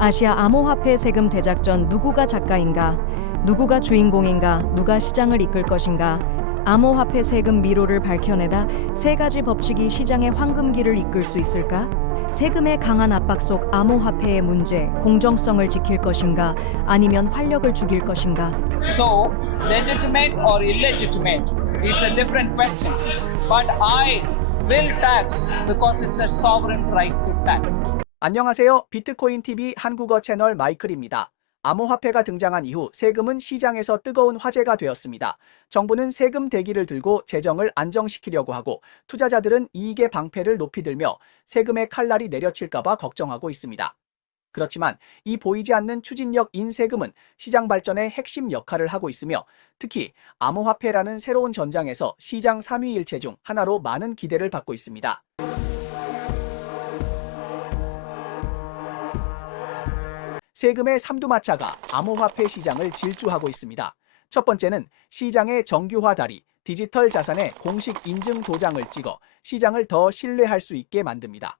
아시아 암호화폐 세금 대작전 누구가 작가인가? 누구가 주인공인가? 누가 시장을 이끌 것인가? 암호화폐 세금 미로를 밝혀내다 세 가지 법칙이 시장의 황금기를 이끌 수 있을까? 세금의 강한 압박 속 암호화폐의 문제, 공정성을 지킬 것인가? 아니면 활력을 죽일 것인가? So, legitimate or illegitimate, it's a different question. But I will tax because it's a sovereign right to tax. 안녕하세요. 비트코인 TV 한국어 채널 마이클입니다. 암호화폐가 등장한 이후 세금은 시장에서 뜨거운 화제가 되었습니다. 정부는 세금 대기를 들고 재정을 안정시키려고 하고 투자자들은 이익의 방패를 높이 들며 세금의 칼날이 내려칠까봐 걱정하고 있습니다. 그렇지만 이 보이지 않는 추진력인 세금은 시장 발전의 핵심 역할을 하고 있으며 특히 암호화폐라는 새로운 전장에서 시장 3위일체 중 하나로 많은 기대를 받고 있습니다. 세금의 삼두마차가 암호화폐 시장을 질주하고 있습니다. 첫 번째는 시장의 정규화 다리, 디지털 자산의 공식 인증 도장을 찍어 시장을 더 신뢰할 수 있게 만듭니다.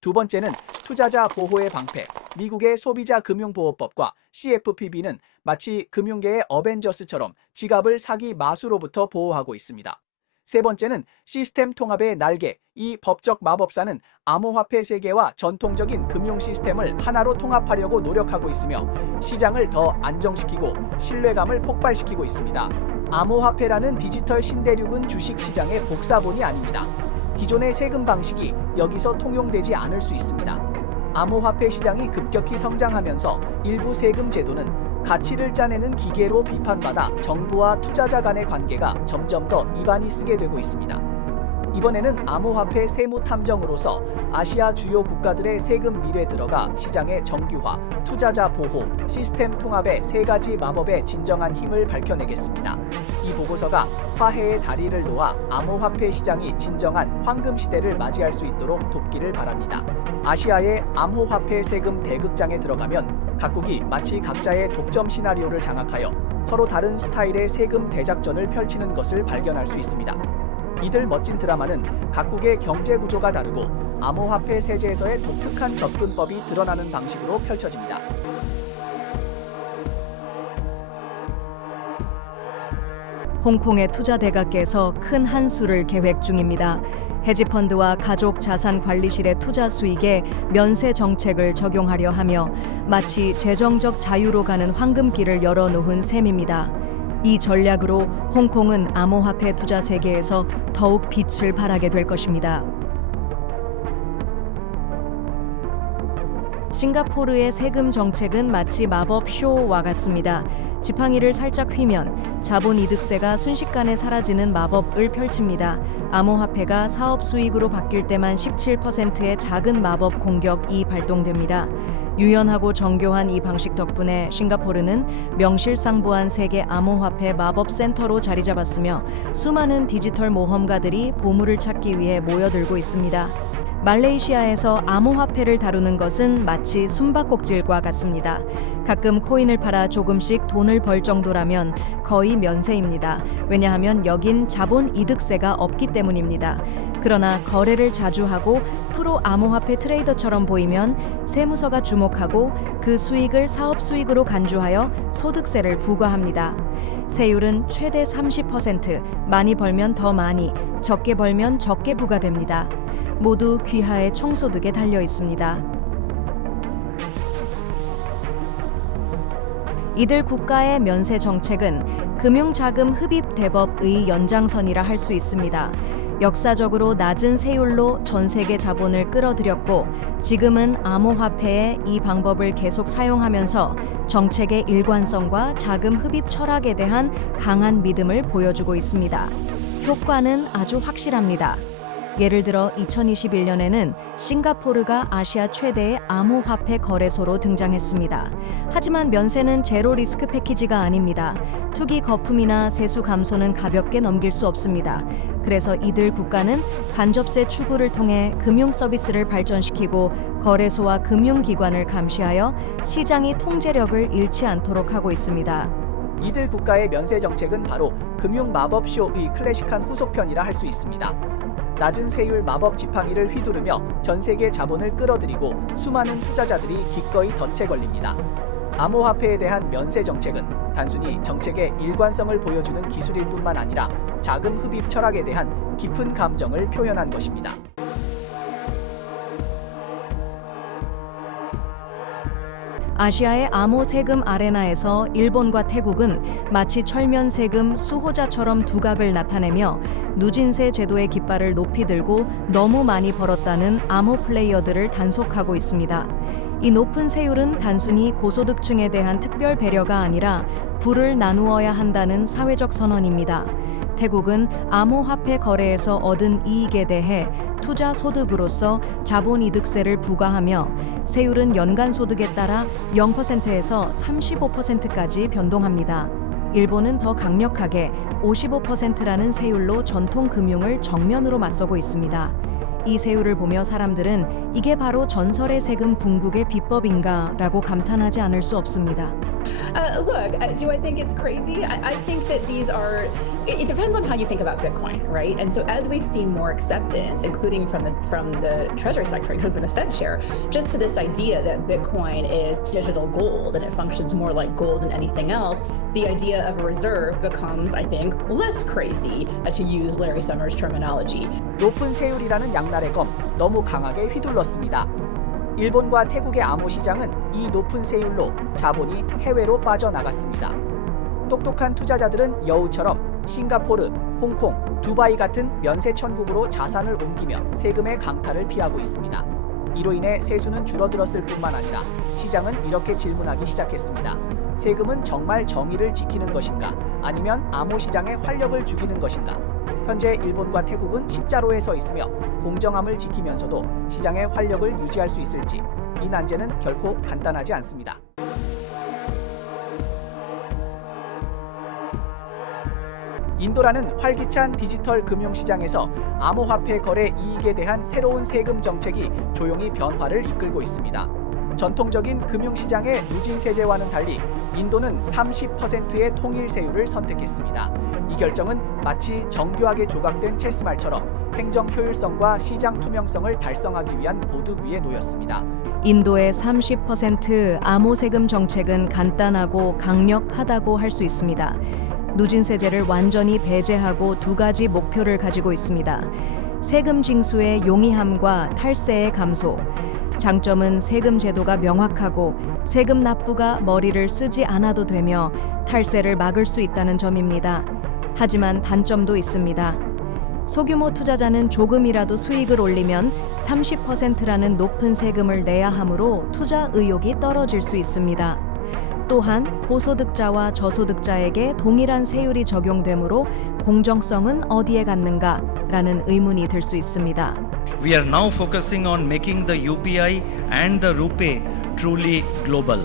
두 번째는 투자자 보호의 방패, 미국의 소비자 금융보호법과 CFPB는 마치 금융계의 어벤져스처럼 지갑을 사기 마수로부터 보호하고 있습니다. 세 번째는 시스템 통합의 날개, 이 법적 마법사는 암호화폐 세계와 전통적인 금융 시스템을 하나로 통합하려고 노력하고 있으며 시장을 더 안정시키고 신뢰감을 폭발시키고 있습니다. 암호화폐라는 디지털 신대륙은 주식시장의 복사본이 아닙니다. 기존의 세금 방식이 여기서 통용되지 않을 수 있습니다. 암호화폐 시장이 급격히 성장하면서 일부 세금 제도는 가치를 짜내는 기계로 비판받아 정부와 투자자 간의 관계가 점점 더 이반이 쓰게 되고 있습니다. 이번에는 암호화폐 세무 탐정으로서 아시아 주요 국가들의 세금 밀에 들어가 시장의 정규화, 투자자 보호, 시스템 통합의 세 가지 마법의 진정한 힘을 밝혀내겠습니다. 이 보고서가 화해의 다리를 놓아 암호화폐 시장이 진정한 황금 시대를 맞이할 수 있도록 돕기를 바랍니다. 아시아의 암호화폐 세금 대극장에 들어가면 각국이 마치 각자의 독점 시나리오를 장악하여 서로 다른 스타일의 세금 대작전을 펼치는 것을 발견할 수 있습니다. 이들 멋진 드라마는 각국의 경제 구조가 다르고 암호화폐 세제에서의 독특한 접근법이 드러나는 방식으로 펼쳐집니다. 홍콩의 투자 대가께서 큰 한 수를 계획 중입니다. 헤지펀드와 가족 자산 관리실의 투자 수익에 면세 정책을 적용하려 하며 마치 재정적 자유로 가는 황금길을 열어놓은 셈입니다. 이 전략으로 홍콩은 암호화폐 투자 세계에서 더욱 빛을 발하게 될 것입니다. 싱가포르의 세금 정책은 마치 마법 쇼와 같습니다. 지팡이를 살짝 휘면 자본 이득세가 순식간에 사라지는 마법을 펼칩니다. 암호화폐가 사업 수익으로 바뀔 때만 17%의 작은 마법 공격이 발동됩니다. 유연하고 정교한 이 방식 덕분에 싱가포르는 명실상부한 세계 암호화폐 마법 센터로 자리 잡았으며 수많은 디지털 모험가들이 보물을 찾기 위해 모여들고 있습니다. 말레이시아에서 암호화폐를 다루는 것은 마치 숨바꼭질과 같습니다. 가끔 코인을 팔아 조금씩 돈을 벌 정도라면 거의 면세입니다. 왜냐하면 여긴 자본 이득세가 없기 때문입니다. 그러나 거래를 자주 하고 프로 암호화폐 트레이더처럼 보이면 세무서가 주목하고 그 수익을 사업 수익으로 간주하여 소득세를 부과합니다. 세율은 최대 30%, 많이 벌면 더 많이, 적게 벌면 적게 부과됩니다. 모두 귀하의 총소득에 달려 있습니다. 이들 국가의 면세 정책은 금융자금 흡입 대법의 연장선이라 할 수 있습니다. 역사적으로 낮은 세율로 전 세계 자본을 끌어들였고 지금은 암호화폐의 이 방법을 계속 사용하면서 정책의 일관성과 자금 흡입 철학에 대한 강한 믿음을 보여주고 있습니다. 효과는 아주 확실합니다. 예를 들어 2021년에는 싱가포르가 아시아 최대의 암호화폐 거래소로 등장했습니다. 하지만 면세는 제로 리스크 패키지가 아닙니다. 투기 거품이나 세수 감소는 가볍게 넘길 수 없습니다. 그래서 이들 국가는 간접세 추구를 통해 금융 서비스를 발전시키고 거래소와 금융기관을 감시하여 시장의 통제력을 잃지 않도록 하고 있습니다. 이들 국가의 면세 정책은 바로 금융 마법쇼의 클래식한 후속편이라 할 수 있습니다. 낮은 세율 마법 지팡이를 휘두르며 전 세계 자본을 끌어들이고 수많은 투자자들이 기꺼이 덫에 걸립니다. 암호화폐에 대한 면세 정책은 단순히 정책의 일관성을 보여주는 기술일 뿐만 아니라 자금 흡입 철학에 대한 깊은 감정을 표현한 것입니다. 아시아의 암호 세금 아레나에서 일본과 태국은 마치 철면 세금 수호자처럼 두각을 나타내며 누진세 제도의 깃발을 높이 들고 너무 많이 벌었다는 암호 플레이어들을 단속하고 있습니다. 이 높은 세율은 단순히 고소득층에 대한 특별 배려가 아니라 부를 나누어야 한다는 사회적 선언입니다. 태국은 암호화폐 거래에서 얻은 이익에 대해 투자 소득으로서 자본이득세를 부과하며 세율은 연간 소득에 따라 0%에서 35%까지 변동합니다. 일본은 더 강력하게 55%라는 세율로 전통 금융을 정면으로 맞서고 있습니다. 이 세율을 보며 사람들은 이게 바로 전설의 세금 궁극의 비법인가라고 감탄하지 않을 수 없습니다. Look, do I think it's crazy? I think that these are, it depends on how you think about Bitcoin, right? And so as we've seen more acceptance, including from the treasury sector, including from the Fed chair, just to this idea that Bitcoin is digital gold and it functions more like gold than anything else, the idea of a reserve becomes, I think, less crazy, to use Larry Summers' terminology. 높은 세율이라는 양날의 검 너무 강하게 휘둘렀습니다. 일본과 태국의 암호 시장은 이 높은 세율로 자본이 해외로 빠져나갔습니다. 똑똑한 투자자들은 여우처럼 싱가포르, 홍콩, 두바이 같은 면세 천국으로 자산을 옮기며 세금의 강탈을 피하고 있습니다. 이로 인해 세수는 줄어들었을 뿐만 아니라 시장은 이렇게 질문하기 시작했습니다. 세금은 정말 정의를 지키는 것인가? 아니면 암호 시장에 활력을 죽이는 것인가? 현재 일본과 태국은 십자로에 서 있으며 공정함을 지키면서도 시장의 활력을 유지할 수 있을지 이 난제는 결코 간단하지 않습니다. 인도라는 활기찬 디지털 금융시장에서 암호화폐 거래 이익에 대한 새로운 세금 정책이 조용히 변화를 이끌고 있습니다. 전통적인 금융시장의 누진세제와는 달리 인도는 30%의 통일 세율을 선택했습니다. 이 결정은 마치 정교하게 조각된 체스말처럼 행정 효율성과 시장 투명성을 달성하기 위한 보드 위에 놓였습니다. 인도의 30% 암호 세금 정책은 간단하고 강력하다고 할 수 있습니다. 누진세제를 완전히 배제하고 두 가지 목표를 가지고 있습니다. 세금 징수의 용이함과 탈세의 감소. 장점은 세금 제도가 명확하고 세금 납부가 머리를 쓰지 않아도 되며 탈세를 막을 수 있다는 점입니다. 하지만 단점도 있습니다. 소규모 투자자는 조금이라도 수익을 올리면 30%라는 높은 세금을 내야 하므로 투자 의욕이 떨어질 수 있습니다. 또한 고소득자와 저소득자에게 동일한 세율이 적용되므로 공정성은 어디에 갔는가라는 의문이 들 수 있습니다. We are now focusing on making the UPI and the RuPay truly global.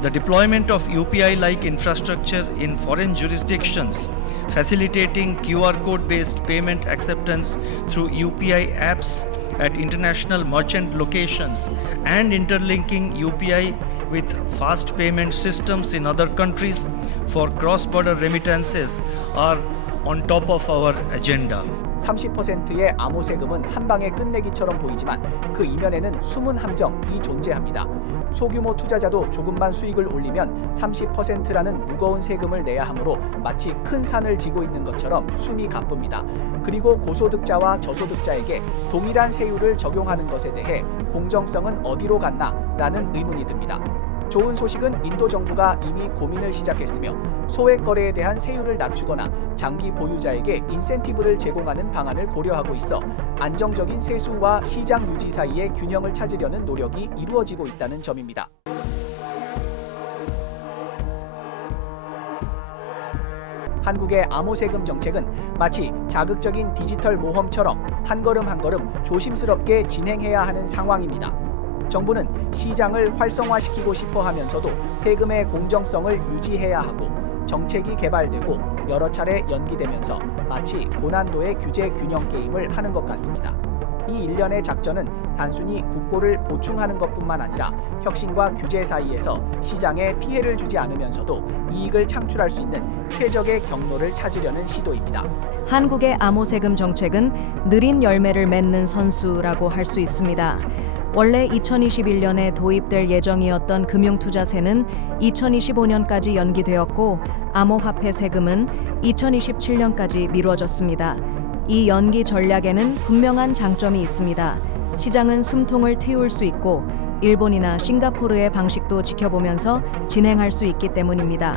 The deployment of UPI-like infrastructure in foreign jurisdictions, facilitating QR code-based payment acceptance through UPI apps at international merchant locations, and interlinking UPI with fast payment systems in other countries for cross-border remittances are on top of our agenda. 30%의 암호 세금은 한 방에 끝내기처럼 보이지만 그 이면에는 숨은 함정이 존재합니다. 소규모 투자자도 조금만 수익을 올리면 30%라는 무거운 세금을 내야 하므로 마치 큰 산을 지고 있는 것처럼 숨이 가쁩니다. 그리고 고소득자와 저소득자에게 동일한 세율을 적용하는 것에 대해 공정성은 어디로 갔나? 라는 의문이 듭니다. 좋은 소식은 인도 정부가 이미 고민을 시작했으며 소액 거래에 대한 세율을 낮추거나 장기 보유자에게 인센티브를 제공하는 방안을 고려하고 있어 안정적인 세수와 시장 유지 사이의 균형을 찾으려는 노력이 이루어지고 있다는 점입니다. 한국의 암호 세금 정책은 마치 자극적인 디지털 모험처럼 한 걸음 한 걸음 조심스럽게 진행해야 하는 상황입니다. 정부는 시장을 활성화시키고 싶어 하면서도 세금의 공정성을 유지해야 하고 정책이 개발되고 여러 차례 연기되면서 마치 고난도의 규제 균형 게임을 하는 것 같습니다. 이 일련의 작전은 단순히 국고를 보충하는 것뿐만 아니라 혁신과 규제 사이에서 시장에 피해를 주지 않으면서도 이익을 창출할 수 있는 최적의 경로를 찾으려는 시도입니다. 한국의 암호 세금 정책은 느린 열매를 맺는 선수라고 할 수 있습니다. 원래 2021년에 도입될 예정이었던 금융투자세는 2025년까지 연기되었고 암호화폐 세금은 2027년까지 미뤄졌습니다. 이 연기 전략에는 분명한 장점이 있습니다. 시장은 숨통을 트일 수 있고 일본이나 싱가포르의 방식도 지켜보면서 진행할 수 있기 때문입니다.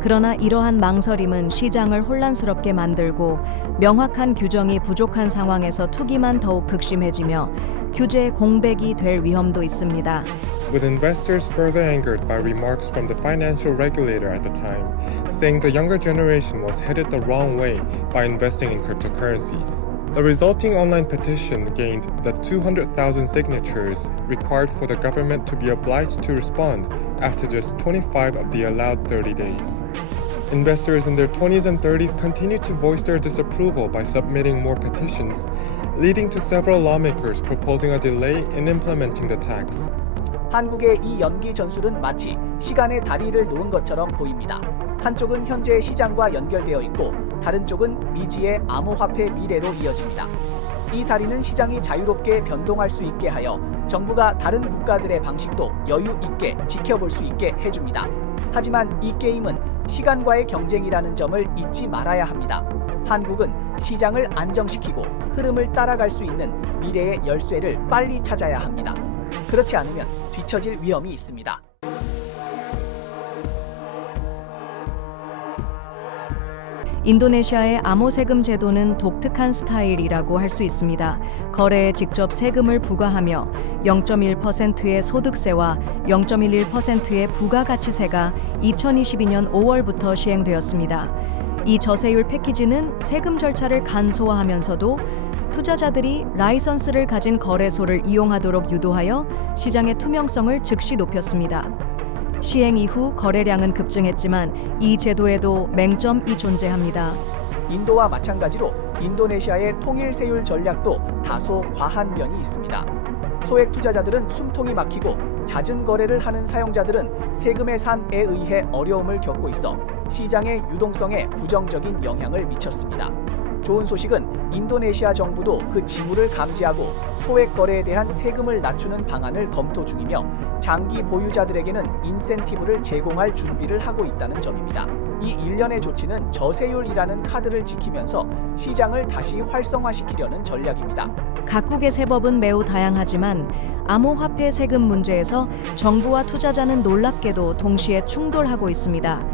그러나 이러한 망설임은 시장을 혼란스럽게 만들고 명확한 규정이 부족한 상황에서 투기만 더욱 극심해지며 규제의 공백이 될 위험도 있습니다. With investors further angered by remarks from the financial regulator at the time, saying the younger generation was headed the wrong way by investing in cryptocurrencies. The resulting online petition gained the 200,000 signatures required for the government to be obliged to respond after just 25 of the allowed 30 days. Investors in their 20s and 30s continued to voice their disapproval by submitting more petitions, leading to several lawmakers proposing a delay in implementing the tax. 한국의 이 연기 전술은 마치 시간의 다리를 놓은 것처럼 보입니다. 한쪽은 현재 시장과 연결되어 있고 다른 쪽은 미지의 암호화폐 미래로 이어집니다. 이 다리는 시장이 자유롭게 변동할 수 있게 하여 정부가 다른 국가들의 방식도 여유 있게 지켜볼 수 있게 해줍니다. 하지만 이 게임은 시간과의 경쟁이라는 점을 잊지 말아야 합니다. 한국은 시장을 안정시키고 흐름을 따라갈 수 있는 미래의 열쇠를 빨리 찾아야 합니다. 그렇지 않으면 뒤처질 위험이 있습니다. 인도네시아의 암호 세금 제도는 독특한 스타일이라고 할 수 있습니다. 거래에 직접 세금을 부과하며 0.1%의 소득세와 0.11%의 부가가치세가 2022년 5월부터 시행되었습니다. 이 저세율 패키지는 세금 절차를 간소화하면서도 투자자들이 라이선스를 가진 거래소를 이용하도록 유도하여 시장의 투명성을 즉시 높였습니다. 시행 이후 거래량은 급증했지만 이 제도에도 맹점이 존재합니다. 인도와 마찬가지로 인도네시아의 통일 세율 전략도 다소 과한 면이 있습니다. 소액 투자자들은 숨통이 막히고 잦은 거래를 하는 사용자들은 세금의 산에 의해 어려움을 겪고 있어 시장의 유동성에 부정적인 영향을 미쳤습니다. 좋은 소식은 인도네시아 정부도 그 징후를 감지하고 소액 거래에 대한 세금을 낮추는 방안을 검토 중이며 장기 보유자들에게는 인센티브를 제공할 준비를 하고 있다는 점입니다. 이 일련의 조치는 저세율이라는 카드를 지키면서 시장을 다시 활성화시키려는 전략입니다. 각국의 세법은 매우 다양하지만 암호화폐 세금 문제에서 정부와 투자자는 놀랍게도 동시에 충돌하고 있습니다.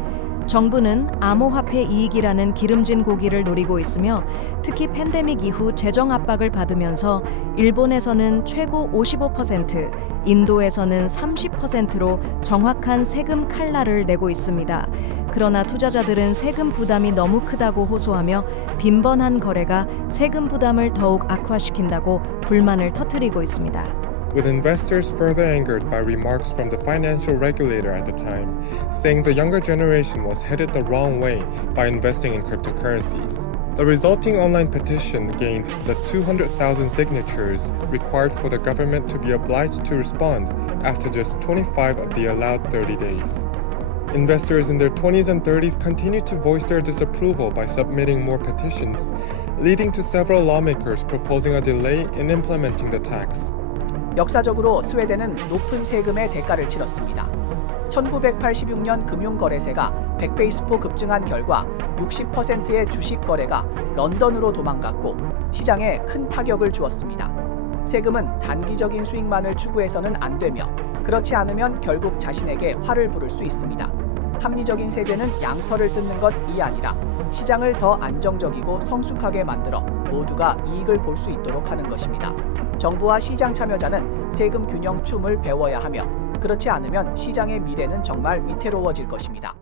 정부는 암호화폐 이익이라는 기름진 고기를 노리고 있으며 특히 팬데믹 이후 재정 압박을 받으면서 일본에서는 최고 55%, 인도에서는 30%로 정확한 세금 칼날을 내고 있습니다. 그러나 투자자들은 세금 부담이 너무 크다고 호소하며 빈번한 거래가 세금 부담을 더욱 악화시킨다고 불만을 터뜨리고 있습니다. With investors further angered by remarks from the financial regulator at the time, saying the younger generation was headed the wrong way by investing in cryptocurrencies. The resulting online petition gained the 200,000 signatures required for the government to be obliged to respond after just 25 of the allowed 30 days. Investors in their 20s and 30s continued to voice their disapproval by submitting more petitions, leading to several lawmakers proposing a delay in implementing the tax. 역사적으로 스웨덴은 높은 세금의 대가를 치렀습니다. 1986년 금융거래세가 100배이스포 급증한 결과 60%의 주식 거래가 런던으로 도망갔고 시장에 큰 타격을 주었습니다. 세금은 단기적인 수익만을 추구해서는 안 되며 그렇지 않으면 결국 자신에게 화를 부를 수 있습니다. 합리적인 세제는 양털을 뜯는 것이 아니라 시장을 더 안정적이고 성숙하게 만들어 모두가 이익을 볼 수 있도록 하는 것입니다. 정부와 시장 참여자는 세금 균형 춤을 배워야 하며 그렇지 않으면 시장의 미래는 정말 위태로워질 것입니다.